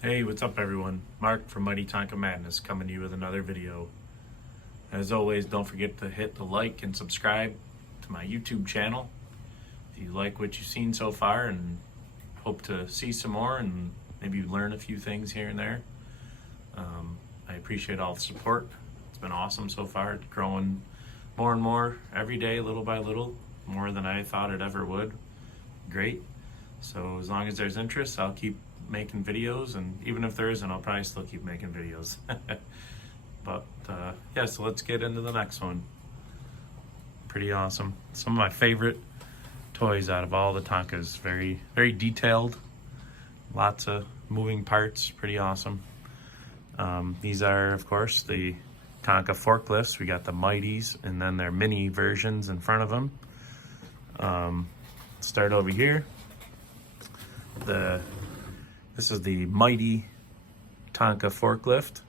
Hey, what's up everyone? Mark from Mighty Tonka Madness coming to you with another video. As always, don't forget to hit the like and subscribe to my YouTube channel if you like what you've seen so far and hope to see some more and maybe learn a few things here and there. I appreciate all the support. It's been awesome so far. It's growing more and more every day, little by little, more than I thought it ever would. Great. So as long as there's interest, I'll keep making videos, and even if there isn't, I'll probably still keep making videos. But yeah, so let's get into the next one. Pretty awesome. Some of my favorite toys out of all the Tonkas. Very, very detailed. Lots of moving parts. Pretty awesome. These are, of course, the Tonka Forklifts. We got the Mighties, and then their mini versions in front of them. Start over here. This is the Mighty Tonka Forklift,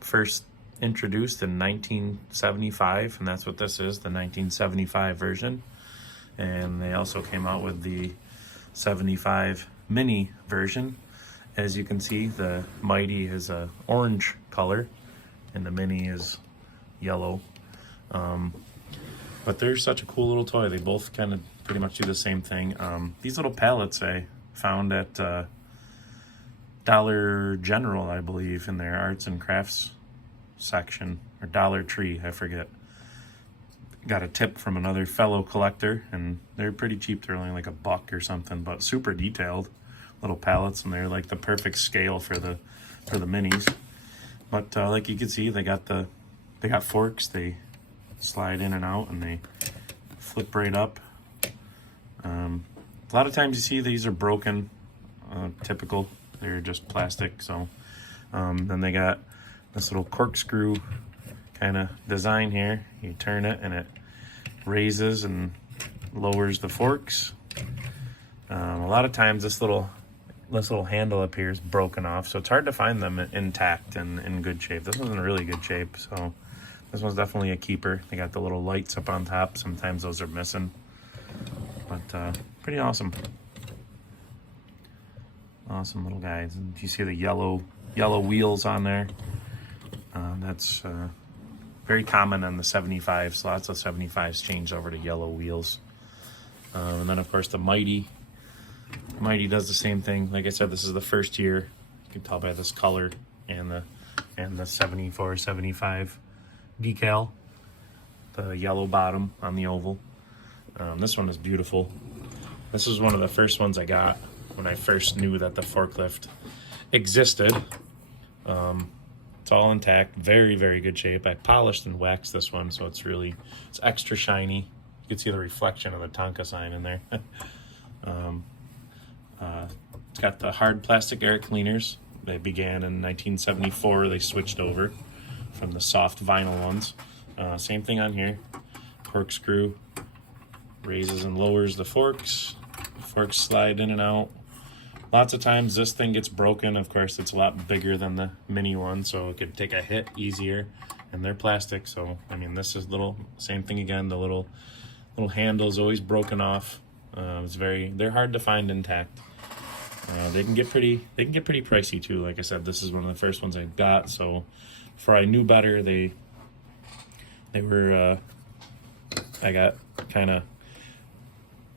first introduced in 1975, and that's what this is, the 1975 version. And they also came out with the 75 mini version. As you can see, the Mighty is a orange color, and the mini is yellow. But they're such a cool little toy. They both kind of pretty much do the same thing. These little pallets I found at Dollar General, I believe, in their arts and crafts section, or Dollar Tree, I forget. Got a tip from another fellow collector, and they're pretty cheap. They're only like $1 or something, but super detailed little pallets, and they're like the perfect scale for the minis. But like you can see, they got forks. They slide in and out, and they flip right up. A lot of times you see these are broken, typical. They're just plastic. So then they got this little corkscrew kind of design here. You turn it and it raises and lowers the forks. A lot of times this little handle up here is broken off, so it's hard to find them intact and in good shape. This one's in really good shape, so this one's definitely a keeper. They got the little lights up on top. Sometimes those are missing, but pretty awesome. Awesome little guys. And you see the yellow wheels on there. That's very common on the 75s. Lots of 75s changed over to yellow wheels. And then of course the Mighty does the same thing. Like I said, this is the first year. You can tell by this color and the 74, 75 decal. The yellow bottom on the oval. This one is beautiful. This is one of the first ones I got when I first knew that the forklift existed. It's all intact, very, very good shape. I polished and waxed this one, so it's extra shiny. You can see the reflection of the Tonka sign in there. It's got the hard plastic air cleaners. They began in 1974. They switched over from the soft vinyl ones. Same thing on here. Corkscrew raises and lowers the forks. Forks slide in and out. Lots of times this thing gets broken. Of course, it's a lot bigger than the mini one, so it could take a hit easier. And they're plastic, so I mean, this is same thing again. The little handle's always broken off. They're hard to find intact. They can get pretty pricey too. Like I said, this is one of the first ones I got, so before I knew better, they were I got kind of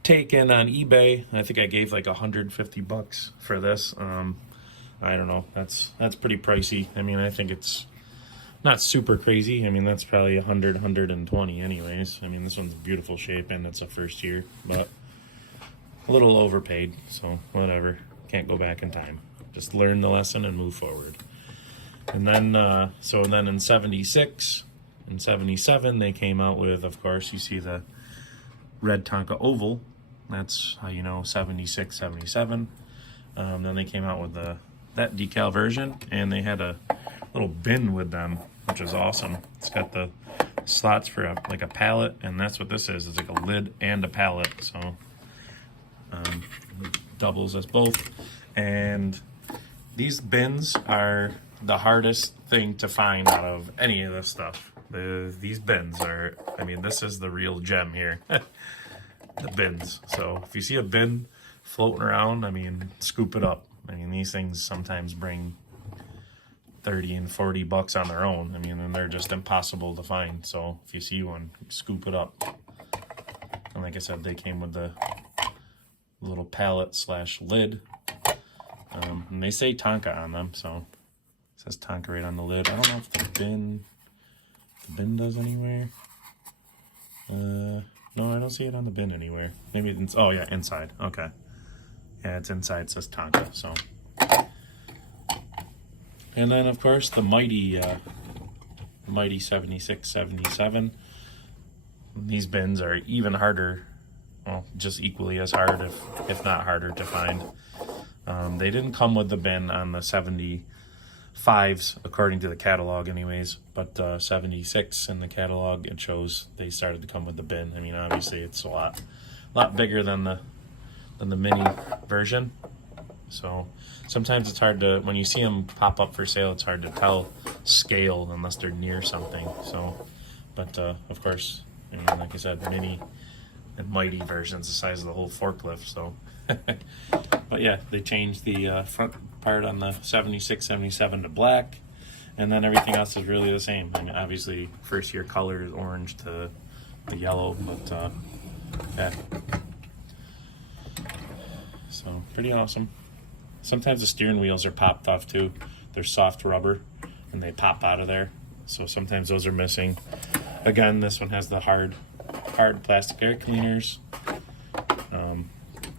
taken on eBay. I think I gave like $150 for this. I don't know. That's pretty pricey. I mean, I think it's not super crazy. I mean, that's probably 120 anyways. I mean, this one's in beautiful shape and it's a first year, but a little overpaid, so whatever. Can't go back in time. Just learn the lesson and move forward. And then, so then in 76 and 77, they came out with, of course, you see the red Tonka oval. That's how you know 76, 77. Then they came out with that decal version, and they had a little bin with them, which is awesome. It's got the slots for like a pallet, and that's what this is. It's like a lid and a pallet, so doubles as both. And these bins are the hardest thing to find out of any of this stuff. These bins are, I mean, this is the real gem here. The bins. So if you see a bin floating around, I mean, scoop it up. I mean, these things sometimes bring 30 and 40 bucks on their own. I mean, and they're just impossible to find. So if you see one, scoop it up. And like I said, they came with the little pallet / lid. And they say Tonka on them, so it says Tonka right on the lid. I don't know if the bin does anywhere. No, I don't see it on the bin anywhere. Maybe it's, oh yeah, inside. Okay. Yeah, it's inside. It says Tonka, so. And then, of course, the mighty 76, 77. These bins are even harder, well, just equally as hard, if not harder to find. They didn't come with the bin on the 75s, according to the catalog anyways, but 76 in the catalog, it shows they started to come with the bin. I mean, obviously it's a lot bigger than the mini version. So sometimes it's hard to, when you see them pop up for sale, it's hard to tell scale unless they're near something. So, but of course, I mean, like I said, mini and mighty versions the size of the whole forklift. So, but yeah, they changed the front part on the 76, 77 to black, and then everything else is really the same. I mean, obviously, first year color is orange to the yellow, but yeah. So pretty awesome. Sometimes the steering wheels are popped off too. They're soft rubber and they pop out of there. So sometimes those are missing. Again, this one has the hard plastic air cleaners.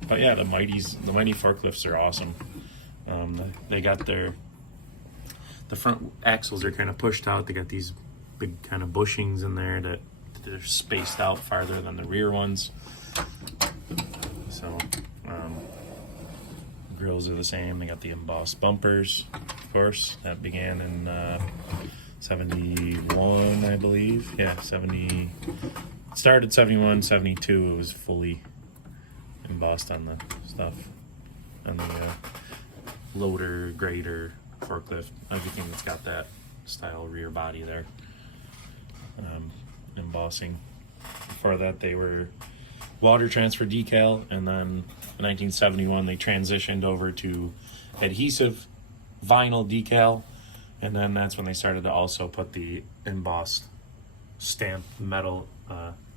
But yeah, the mighty forklifts are awesome. They got the front axles are kind of pushed out. They got these big kind of bushings in there that they're spaced out farther than the rear ones. So grills are the same. They got the embossed bumpers, of course. That began in 71, I believe. Yeah, 70. Started 71, 72. It was fully embossed on the stuff. On the loader, grader, forklift, everything that's got that style rear body there. Embossing. Before that, they were water transfer decal, and then in 1971 they transitioned over to adhesive vinyl decal, and then that's when they started to also put the embossed stamped metal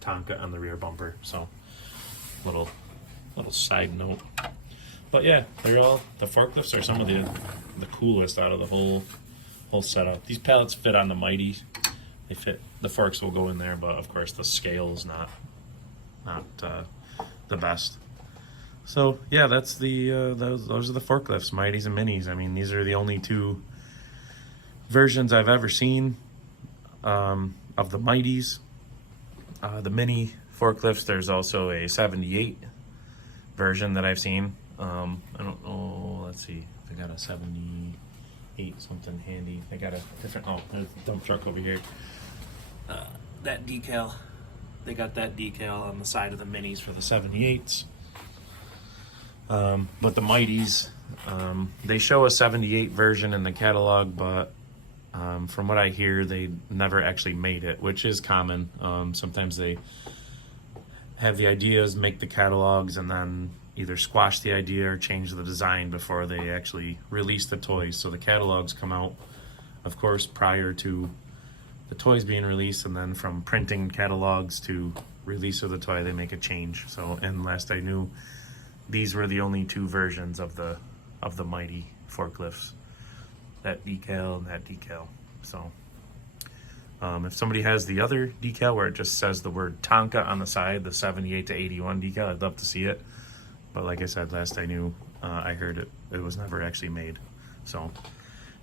Tonka on the rear bumper. So little side note. But yeah, they're all, the forklifts are some of the coolest out of the whole setup. These pallets fit on the mighty. They fit, the forks will go in there, but of course the scale is not the best. So yeah, that's the those are the forklifts, mighties and minis. I mean, these are the only two versions I've ever seen of the mighties. The mini forklifts, there's also a 78 version that I've seen. I don't know, let's see if I got a 78 something handy. I got a different, oh, there's a dump truck over here. That decal, they got that decal on the side of the minis for the 78s. But the mighties, they show a 78 version in the catalog, but from what I hear, they never actually made it, which is common. Sometimes they have the ideas, make the catalogs, and then either squash the idea or change the design before they actually release the toys. So the catalogs come out, of course, prior to the toys being released, and then from printing catalogs to release of the toy, they make a change. So, and last I knew, these were the only two versions of the mighty forklifts, that decal and that decal. So if somebody has the other decal where it just says the word Tonka on the side, the 78 to 81 decal, I'd love to see it. But like I said, last I knew, I heard it was never actually made. So,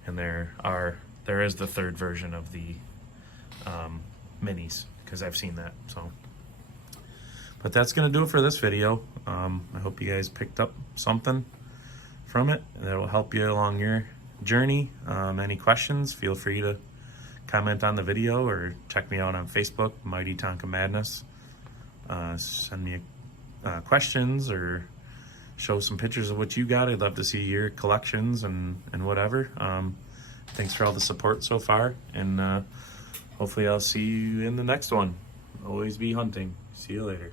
and there is the third version of the minis, because I've seen that. So, but that's gonna do it for this video. I hope you guys picked up something from it that will help you along your journey. Any questions, feel free to comment on the video or check me out on Facebook, Mighty Tonka Madness. Send me questions or show some pictures of what you got. I'd love to see your collections and whatever. Thanks for all the support so far, and hopefully I'll see you in the next one. Always be hunting. See you later.